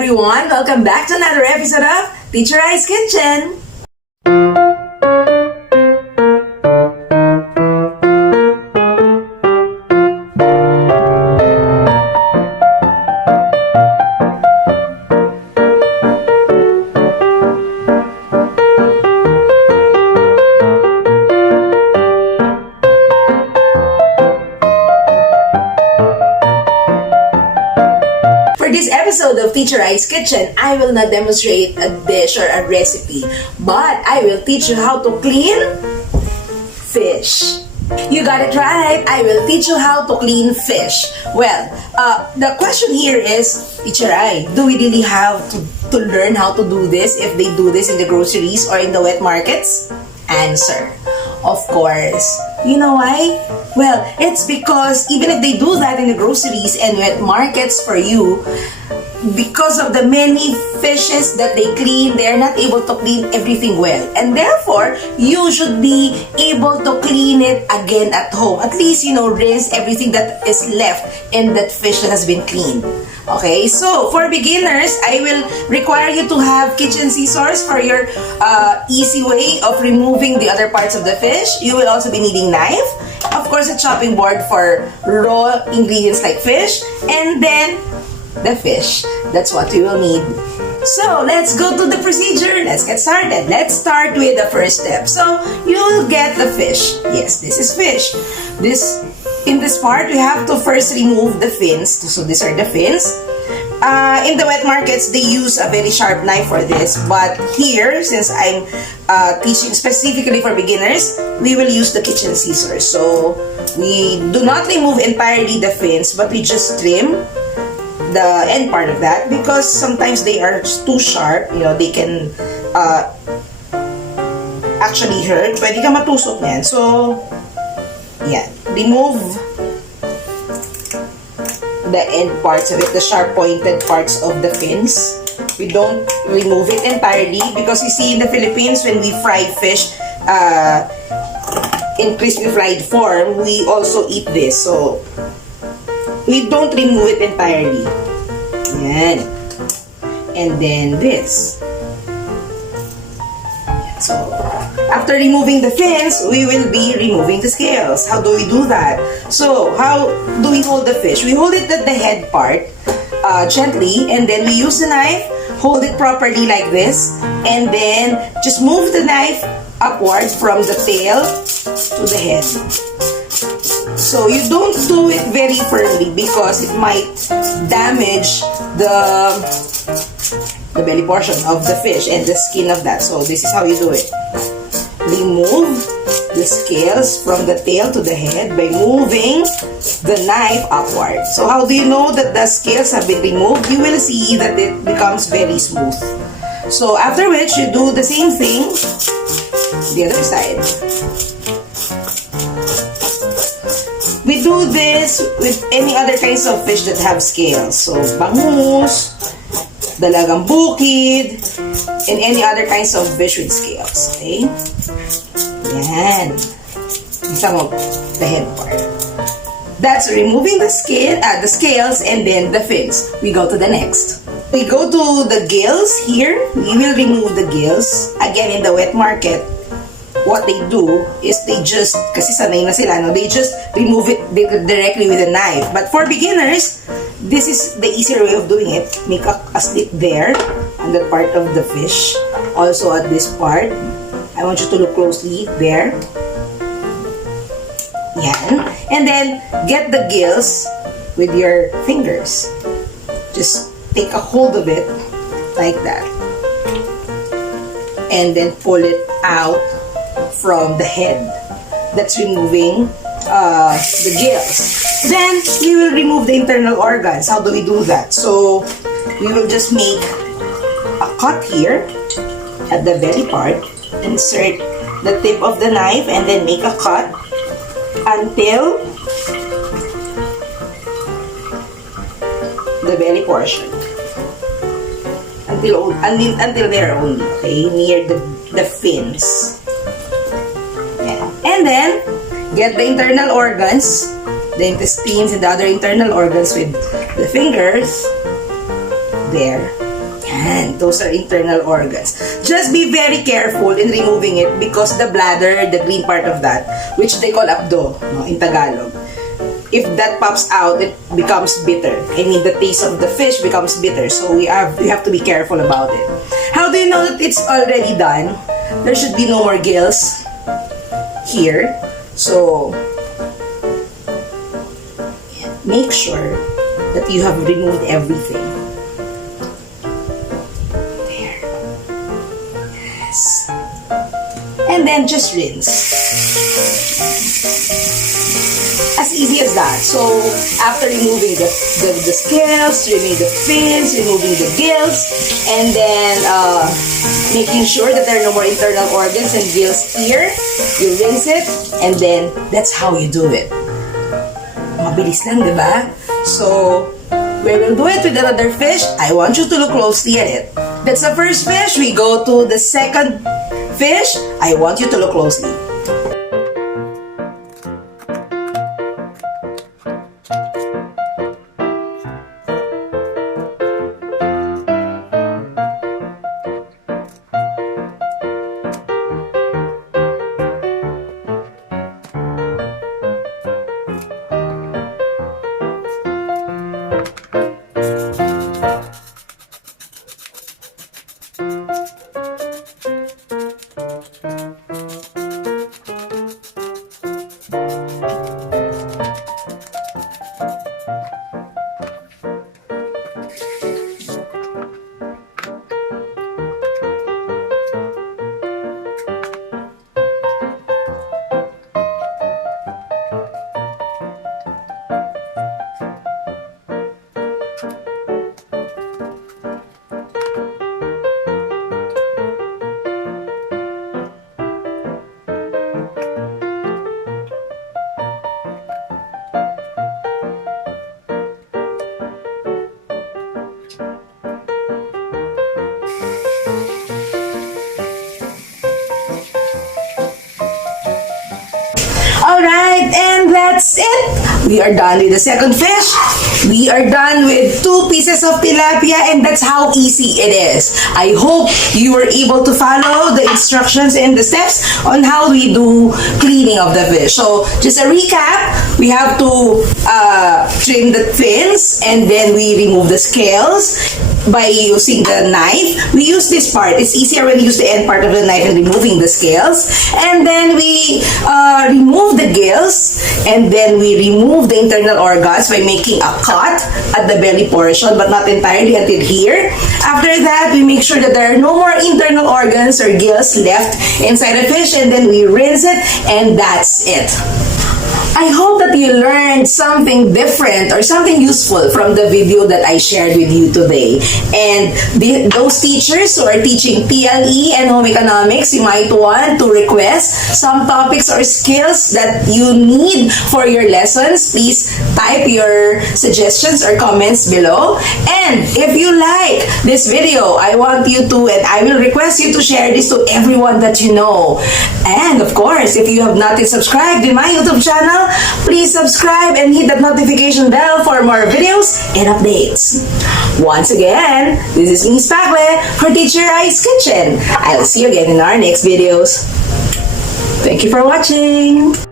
everyone! Welcome back to another episode of Teacher I's Kitchen! Episode of Teacher I's Kitchen, I will not demonstrate a dish or a recipe, but I will teach you how to clean fish. You got it right. I will teach you how to clean fish. Well, the question here is, Teacher I, do we really have to learn how to do this if they do this in the groceries or in the wet markets? Answer: of course. You know why? Well, it's because even if they do that in the groceries and wet markets for you, because of the many fishes that they clean, they are not able to clean everything well. And therefore, you should be able to clean it again at home. At least, rinse everything that is left in that fish that has been cleaned. Okay, so for beginners, I will require you to have kitchen scissors for your easy way of removing the other parts of the fish. You will also be needing knife. Of course, a chopping board for raw ingredients like fish. And then the fish. That's what we will need. So, let's go to the procedure. Let's get started. Let's start with the first step. So, you'll get the fish. Yes, this is fish. In this part, we have to first remove the fins. So, these are the fins. In the wet markets, they use a very sharp knife for this. But here, since I'm teaching specifically for beginners, we will use the kitchen scissors. So, we do not remove entirely the fins, but we just trim the end part of that because sometimes they are too sharp. They can actually hurt. Pwede ka matusok niyan. So, yan. Remove the end parts of it, the sharp pointed parts of the fins. We don't remove it entirely because you see in the Philippines when we fry fish in crispy fried form, we also eat this. So, we don't remove it entirely. Yan. And then this. So, after removing the fins, we will be removing the scales. How do we do that? So, how do we hold the fish? We hold it at the head part gently, and then we use the knife, hold it properly like this, and then just move the knife upwards from the tail to the head. So, you don't do it very firmly because it might damage the belly portion of the fish and the skin of that. So, this is how you do it. Remove the scales from the tail to the head by moving the knife upward. So, how do you know that the scales have been removed? You will see that it becomes very smooth. So, after which, you do the same thing the other side. We do this with any other kinds of fish that have scales. So, bangus, dalagang bukid, and any other kinds of fish with scales. Okay? Yan. Some of the head part. That's removing the scales and then the fins. We go to the next. We go to the gills here. We will remove the gills. Again, in the wet market, what they do is they just, kasi sanay na sila, they just remove it directly with a knife. But for beginners, this is the easier way of doing it. Make a slit there on that part of the fish. Also at this part. I want you to look closely there. Yan. And then, get the gills with your fingers. Just take a hold of it like that. And then pull it out from the head. That's removing the gills. Then, we will remove the internal organs. How do we do that? So, we will just make a cut here at the belly part. Insert the tip of the knife and then make a cut until the belly portion. Until there only, okay? Near the fins. And then, get the internal organs, the intestines and the other internal organs with the fingers. There. Yan, those are internal organs. Just be very careful in removing it because the bladder, the green part of that, which they call abdo, no, in Tagalog, if that pops out, it becomes bitter. I mean, the taste of the fish becomes bitter. So we have to be careful about it. How do you know that it's already done? There should be no more gills here. So make sure that you have removed everything. There. Yes. And then just rinse. As easy as that. So after removing the scales, removing the fins, removing the gills, and then making sure that there are no more internal organs and gills here, you rinse it, and then that's how you do it. Mabilis lang, di ba? So we will do it with another fish. I want you to look closely at it. That's the first fish. We go to the second fish. I want you to look closely. Alright, and that's it. We are done with the second fish. We are done with 2 pieces of tilapia, and that's how easy it is. I hope you were able to follow the instructions and the steps on how we do cleaning of the fish. So, just a recap, we have to trim the fins, and then we remove the scales by using the knife. We use this part. It's easier when you use the end part of the knife and removing the scales. And then we remove the gills, and then we remove the internal organs by making a cut at the belly portion, but not entirely until here. After that, we make sure that there are no more internal organs or gills left inside the fish, and then we rinse it, and that's it. I hope that you learned something different or something useful from the video that I shared with you today. And those teachers who are teaching PLE and home economics, you might want to request some topics or skills that you need for your lessons. Please type your suggestions or comments below. And if you like this video, I want you to, and I will request you to share this to everyone that you know. And of course, if you have not yet subscribed in my YouTube channel, please subscribe and hit that notification bell for more videos and updates. Once again, this is Miss Pakle for Teacher I's Kitchen. I'll see you again in our next videos. Thank you for watching.